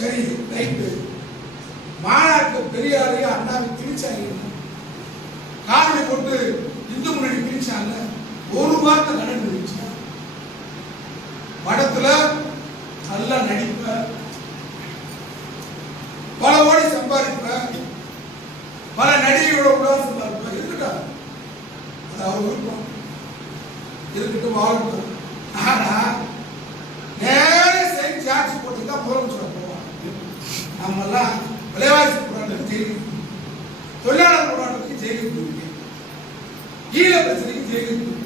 சரி ரைட்டு. மாநாட்டு பெரியாரையும் அண்ணாவை திணிச்சாங்க, காரணம் போட்டு இந்து முன்னணி திணிச்சாங்க. ஒரு வார்த்தை நடந்துருச்சு. படத்துல நல்ல நடிப்ப, பல கோடி சம்பாதிப்ப, பல நடிகையோட உலகம் இருப்ப, இருக்கட்டா, அது அவர் விருப்பம், இருக்கட்டும், வாழட்டும். ஆனா நேர சேர்ந்து சாட்சி போட்டு தான் முதலமைச்சர் போவாங்க. நம்ம எல்லாம் விலைவாசி போராட்டத்துக்கு ஜெயிலுக்கு, தொழிலாளர் போராட்டத்துக்கு ஜெயிலுக்கு போயிருக்கேன், ஈழ பிரச்சனைக்கு ஜெயிலுக்கு